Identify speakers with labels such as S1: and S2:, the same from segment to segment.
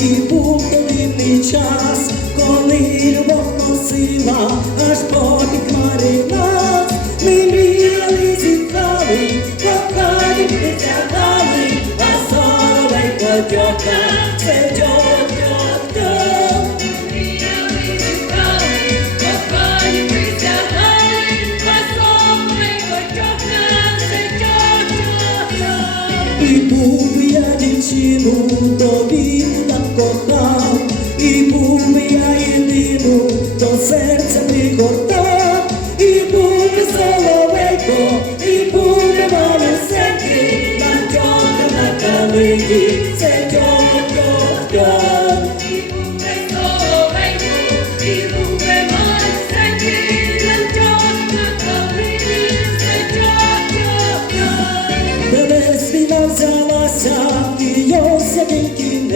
S1: і був повільний час, коли любов носила, аж попід хмари нас. Ми мріяли, зітхали, кохані притягали, а соловейко дьока, це дьок, дьок, дьок. І був дівчину, тобі так кохав, і був я єдину, до серця пригортав, і би соловейко, і би малесенький, на чому на калині,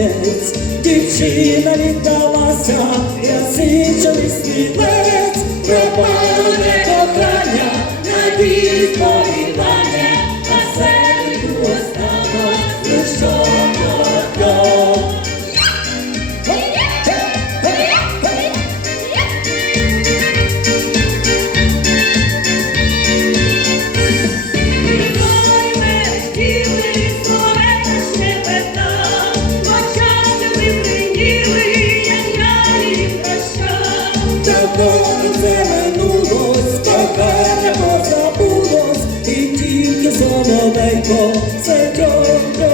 S1: Йосипін кінець, дівчина віддалася, ясичаний стрілець, пропало Позабулось, і тільки соловейко, це дьок, дьок,